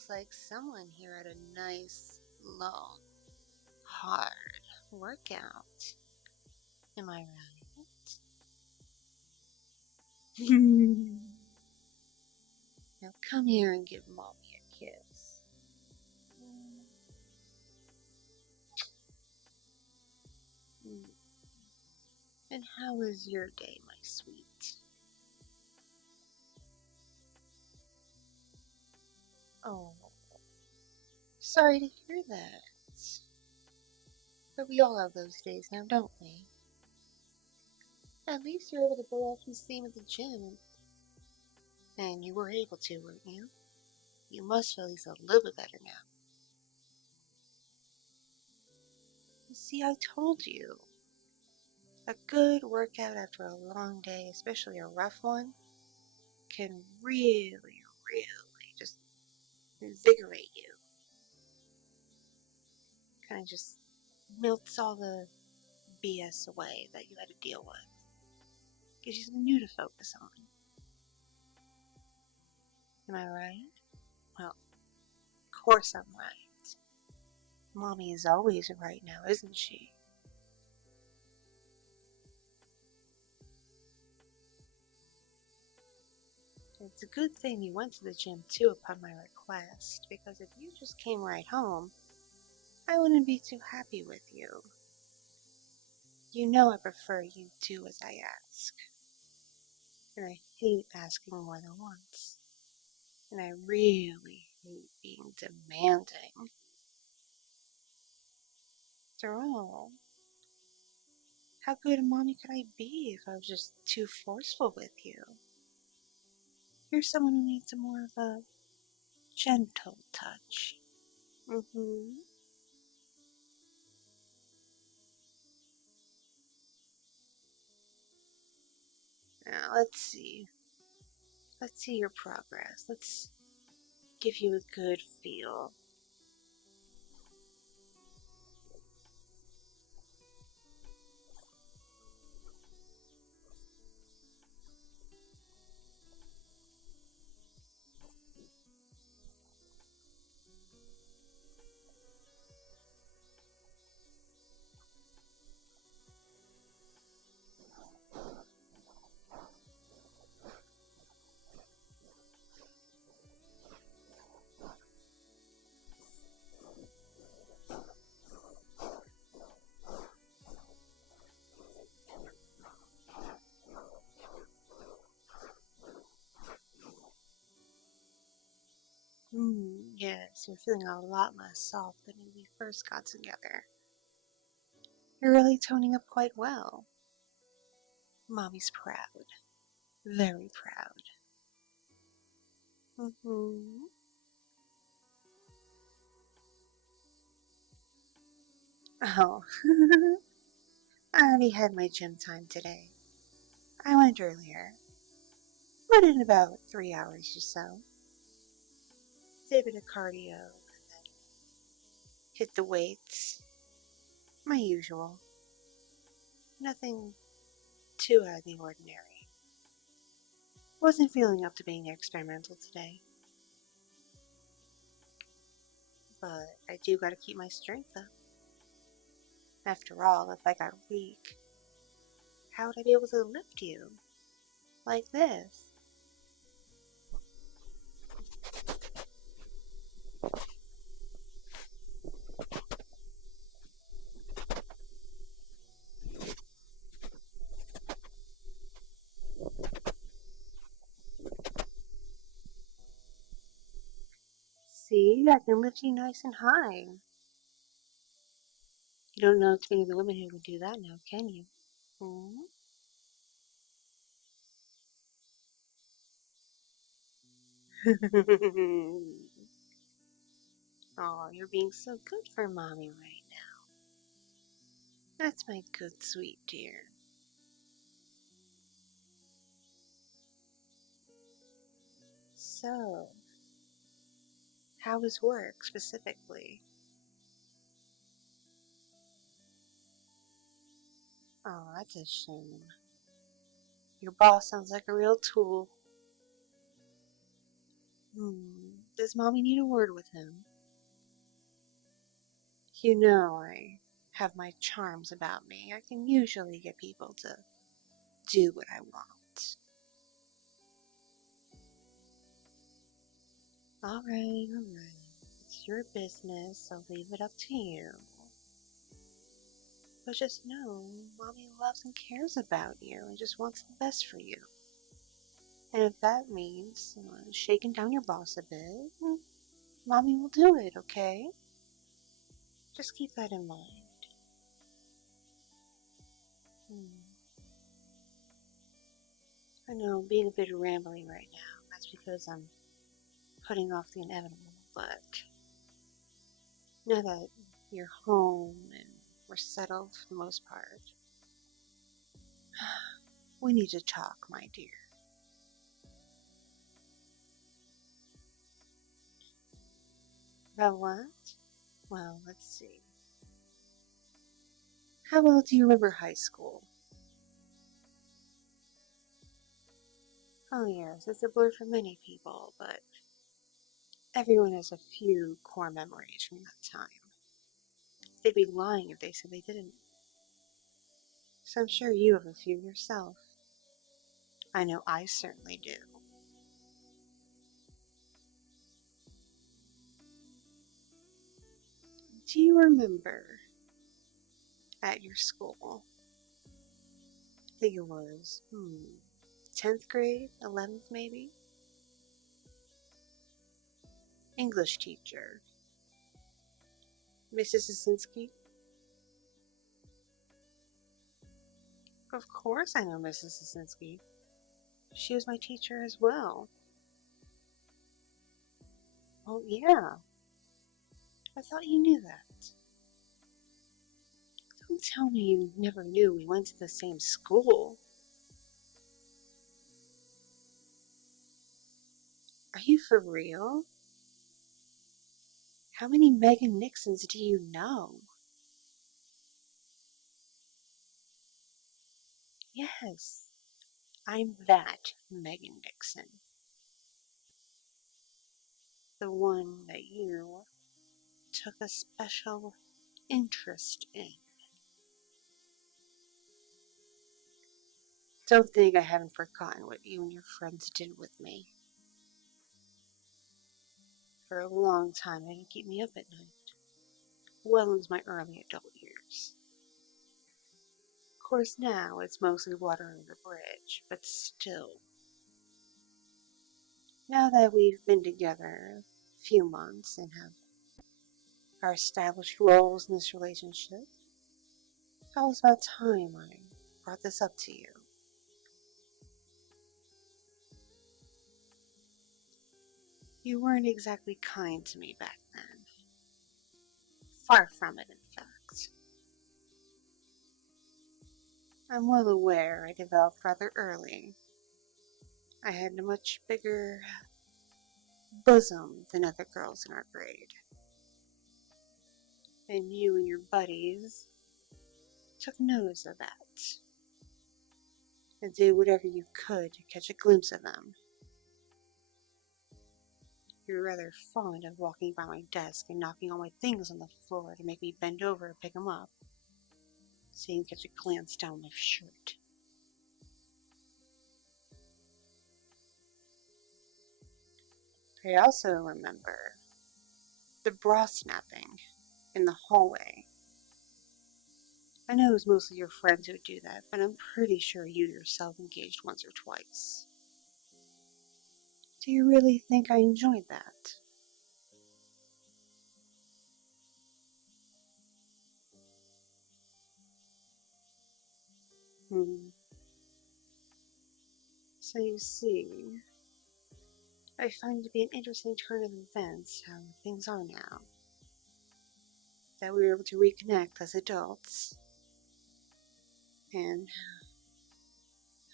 Looks like someone here had a nice, long, hard workout. Am I right? Now come here and give Mommy a kiss. And how was your day, my sweet? Oh, sorry to hear that. But we all have those days now, don't we? At least you're able to go off and steam at the gym. And you were able to, weren't you? You must feel at least a little bit better now. See, I told you. A good workout after a long day, especially a rough one, can really, really just invigorate you. Kind of just melts all the BS away that you had to deal with. Gives you something new to focus on. Am I right? Well, of course I'm right. Mommy is always right now, isn't she? It's a good thing you went to the gym too upon my request, because if you just came right home, I wouldn't be too happy with you. You know I prefer you do as I ask. And I hate asking more than once. And I really hate being demanding. After all, how good a mommy could I be if I was just too forceful with you? You're someone who needs more of a gentle touch. Now, let's see. Let's see your progress. Let's give you a good feel. Yes, you're feeling a lot less soft than when we first got together. You're really toning up quite well. Mommy's proud. Very proud. Oh, I already had my gym time today. I went earlier. Went in about 3 hours or so. Did a bit of cardio and then hit the weights. My usual. Nothing too out of the ordinary. Wasn't feeling up to being experimental today. But I do gotta keep my strength up. After all, if I got weak, how would I be able to lift you? Like this? See, I can lift you nice and high. You don't know too many of the women who can do that now, can you? Oh, you're being so good for Mommy right now. That's my good sweet dear. So, how was work specifically? Oh, that's a shame. Your boss sounds like a real tool. Does Mommy need a word with him? You know I have my charms about me. I can usually get people to do what I want. Alright. It's your business, I'll leave it up to you. But just know, Mommy loves and cares about you and just wants the best for you. And if that means shaking down your boss a bit, Mommy will do it, okay? Just keep that in mind. I know I'm being a bit rambling right now. That's because I'm putting off the inevitable, but now that you're home and we're settled for the most part, we need to talk, my dear. About what? Well, let's see. How well do you remember high school? Oh yes, it's a blur for many people, but everyone has a few core memories from that time. They'd be lying if they said they didn't. So I'm sure you have a few yourself. I know I certainly do. Do you remember at your school, I think it was 10th grade, 11th maybe, English teacher, Mrs. Asinski? Of course I know Mrs. Asinski. She was my teacher as well. Oh yeah, I thought you knew that. Don't tell me you never knew we went to the same school. Are you for real? How many Megan Nixons do you know? Yes, I'm that Megan Nixon. The one that you took a special interest in. Don't think I haven't forgotten what you and your friends did with me. For a long time, it didn't keep me up at night. Well into my early adult years. Of course, now it's mostly water under the bridge, but still. Now that we've been together a few months and have our established roles in this relationship, it was about time I brought this up to you. You weren't exactly kind to me back then. Far from it, in fact. I'm well aware I developed rather early. I had a much bigger bosom than other girls in our grade. And you and your buddies took notice of that and did whatever you could to catch a glimpse of them. You're rather fond of walking by my desk and knocking all my things on the floor to make me bend over and pick them up, so you can catch a glance down my shirt. I also remember the bra snapping in the hallway. I know it was mostly your friends who would do that, but I'm pretty sure you yourself engaged once or twice. Do you really think I enjoyed that? So you see, I find it to be an interesting turn of events how things are now. That we were able to reconnect as adults. And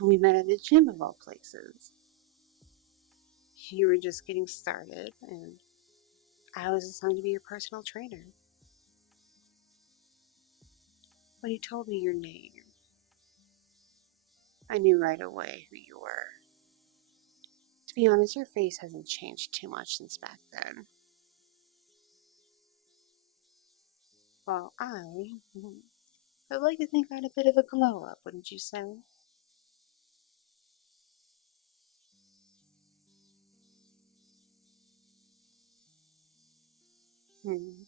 we met at the gym of all places. You were just getting started, and I was assigned to be your personal trainer. When you told me your name, I knew right away who you were. To be honest, your face hasn't changed too much since back then. Well, I'd like to think I had a bit of a glow up, wouldn't you say? Hmm.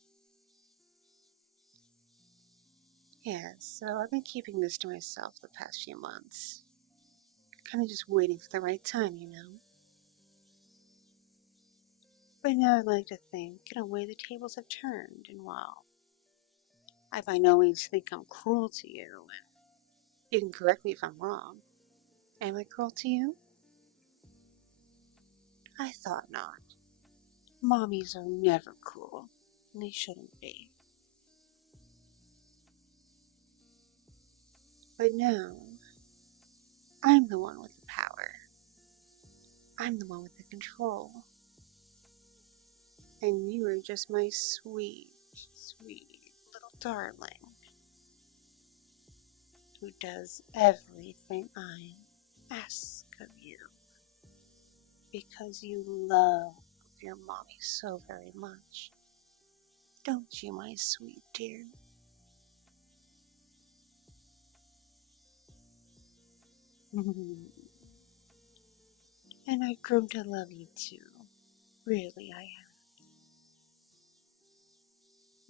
Yeah, so I've been keeping this to myself the past few months. Kind of just waiting for the right time, you know? But now I'd like to think, in a way, the tables have turned, and well, I by no means think I'm cruel to you, and you can correct me if I'm wrong. Am I cruel to you? I thought not. Mommies are never cruel, and they shouldn't be. But now, I'm the one with the power. I'm the one with the control. And you are just my sweet, sweet little darling who does everything I ask of you because you love your mommy so very much. Don't you, my sweet dear? And I've grown to love you too. Really, I have.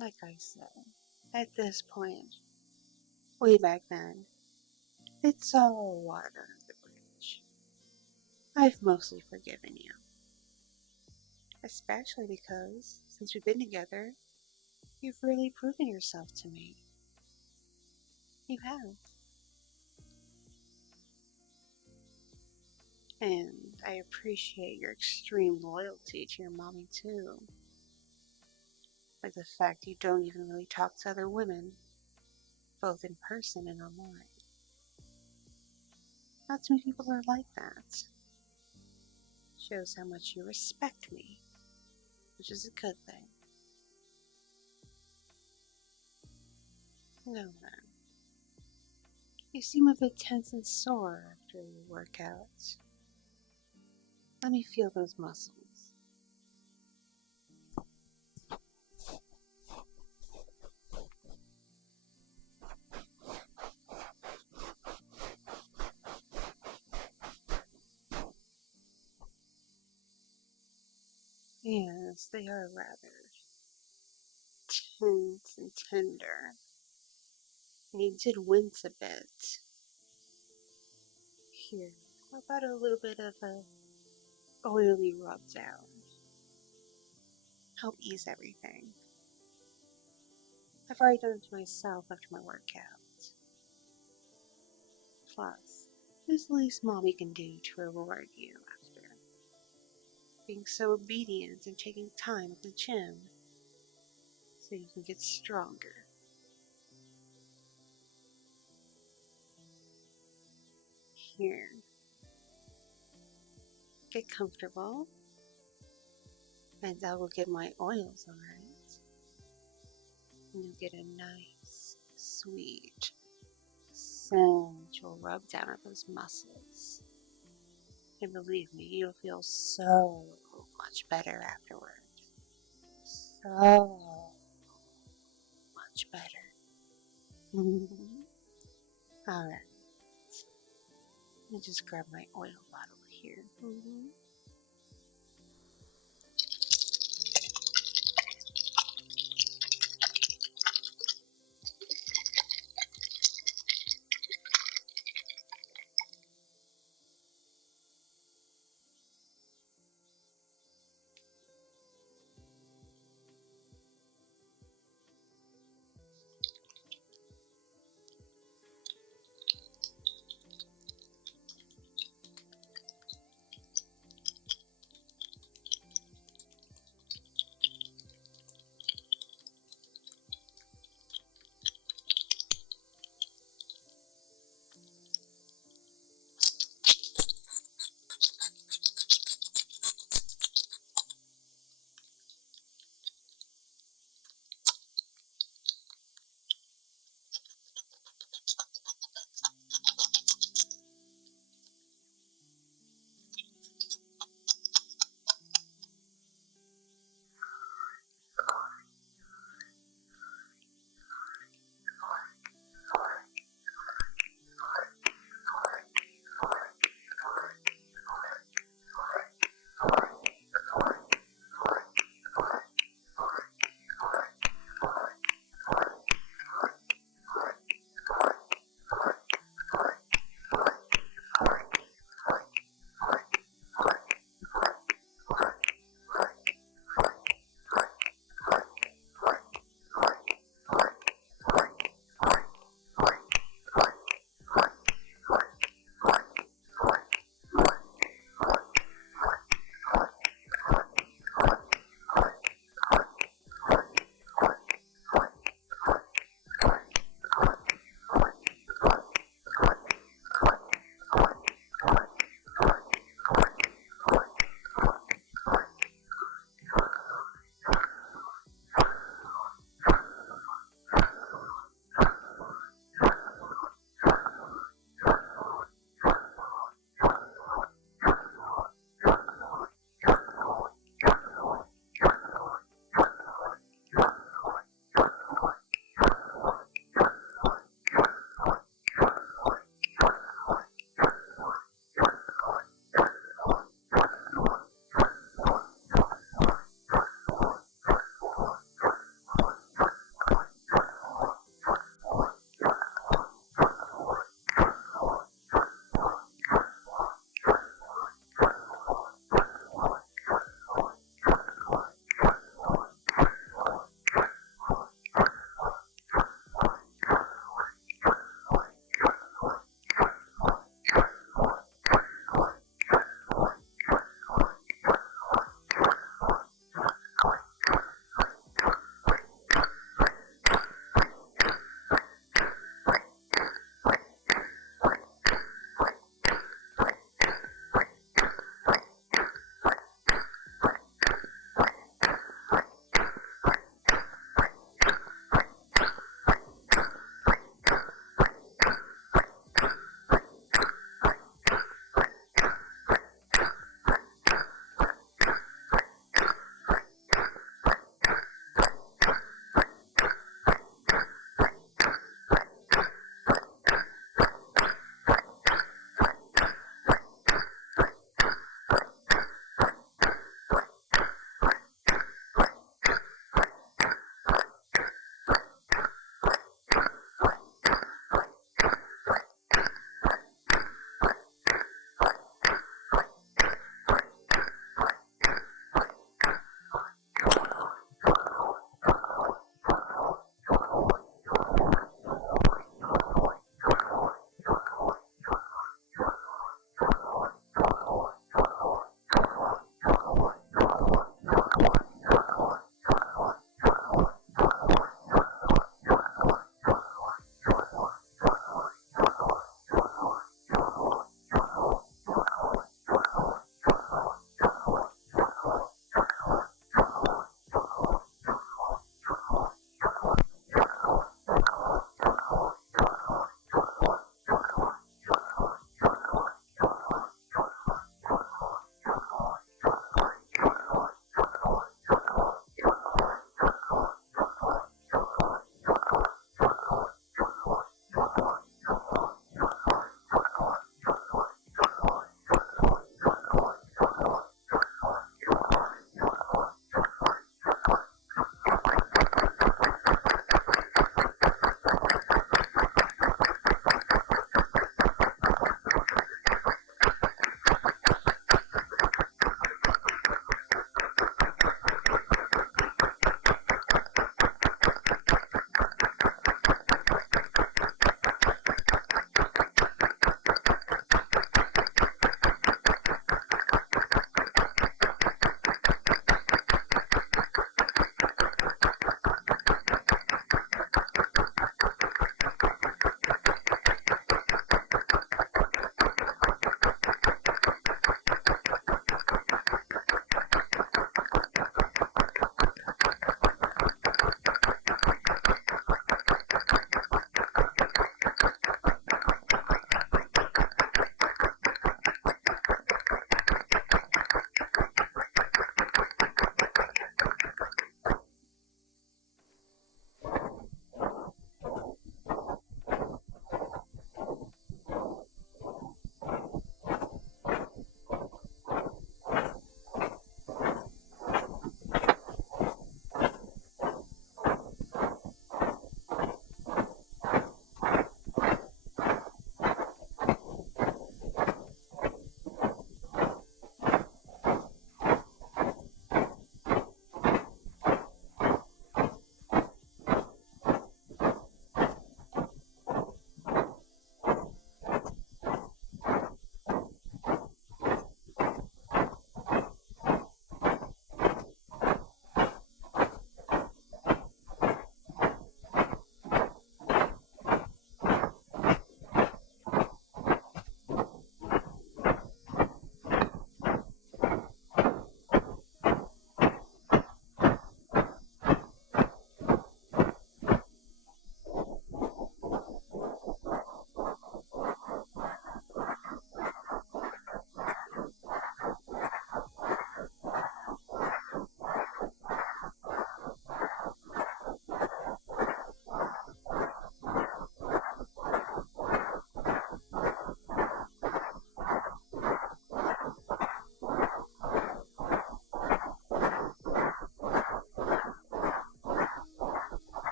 Like I said, at this point, way back then, it's all water under the bridge. I've mostly forgiven you. Especially because, since we've been together, you've really proven yourself to me. You have. And I appreciate your extreme loyalty to your mommy, too. Like the fact you don't even really talk to other women, both in person and online. Not too many people are like that. Shows how much you respect me, which is a good thing. No, man. You seem a bit tense and sore after your workout. Let me feel those muscles. Yes, they are rather tense and tender. And you did wince a bit. Here, how about a little bit of a oily rub down? Help ease everything. I've already done it to myself after my workout. Plus, there's the least mommy can do to reward you after being so obedient and taking time at the gym so you can get stronger. Here, get comfortable, and I will get my oils, alright? And you'll get a nice, sweet, sensual rub down of those muscles. And believe me, you'll feel so much better afterward. So much better. Alright, let me just grab my oil bottle here.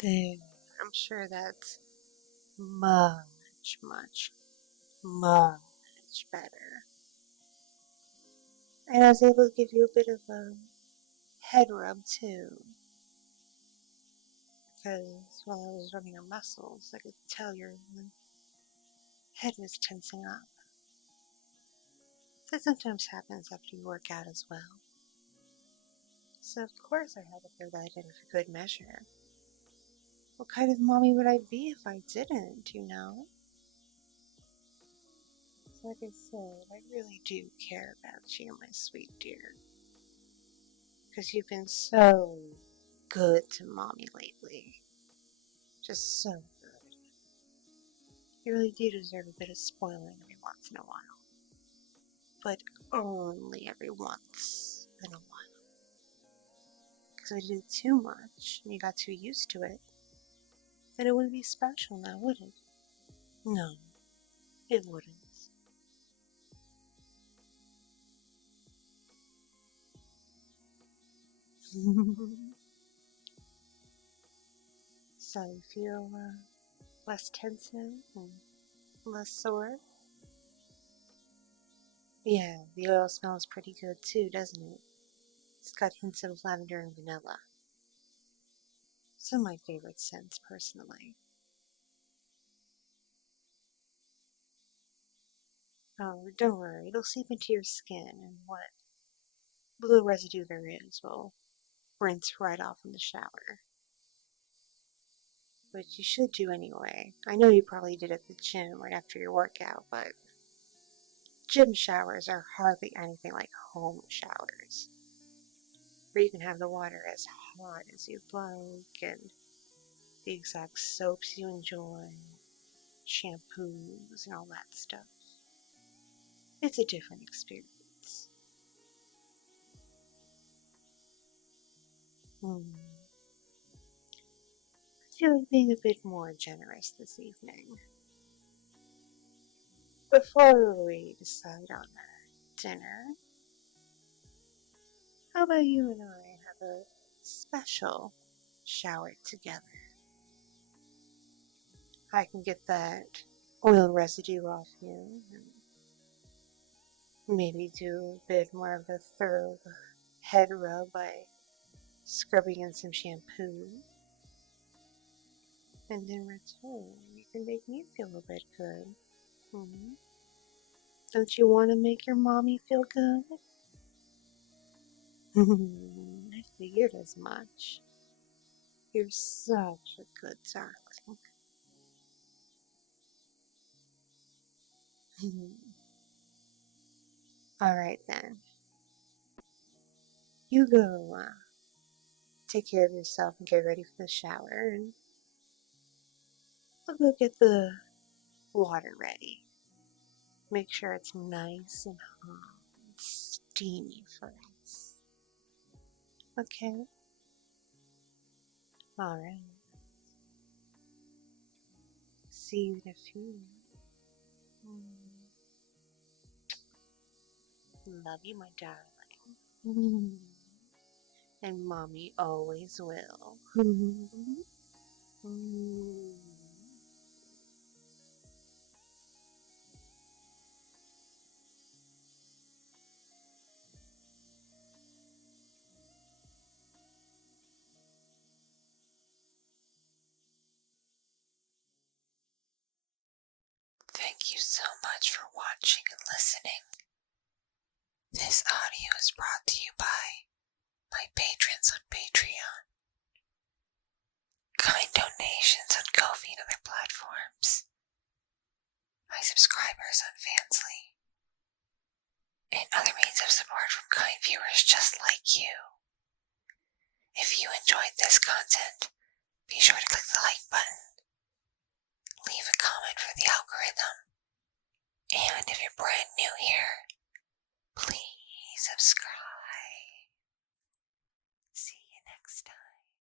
There, I'm sure that's much, much, much better. And I was able to give you a bit of a head rub too. Because while I was rubbing your muscles, I could tell your head was tensing up. That sometimes happens after you work out as well. So of course I had to provide it for good measure. What kind of mommy would I be if I didn't, you know? So like I said, I really do care about you, my sweet dear. Because you've been so good to mommy lately. Just so good. You really do deserve a bit of spoiling every once in a while. But only every once in a while. Because if you did too much and you got too used to it, then it wouldn't be special now, would it? No, it wouldn't. So you feel less tense now and less sore? Yeah, the oil smells pretty good too, doesn't it? It's got hints of lavender and vanilla. Some of my favorite scents, personally. Oh, don't worry, it'll seep into your skin, and what little residue there is will rinse right off in the shower. Which you should do anyway. I know you probably did at the gym right after your workout, but gym showers are hardly anything like home showers, where you can have the water as hot as you'd like, and the exact soaps you enjoy, shampoos, and all that stuff. It's a different experience. I feel like being a bit more generous this evening. Before we decide on our dinner, how about you and I have a special shower together? I can get that oil residue off you and maybe do a bit more of a thorough head rub by scrubbing in some shampoo. And in return, you can make me feel a bit good. Hmm? Don't you want to make your mommy feel good? I figured as much. You're such a good darling. Alright then. You go take care of yourself and get ready for the shower, and I'll go get the water ready. Make sure it's nice and hot and steamy for us. Okay? Alright. See you in a few. Love you, my darling. And mommy always will. Thank you so much for watching and listening. This audio is brought to you by my patrons on Patreon, kind donations on Ko-fi and other platforms, my subscribers on Fansly, and other means of support from kind viewers just like you. If you enjoyed this content, be sure to click the like button, leave a comment for the algorithm, and if you're brand new here, please subscribe.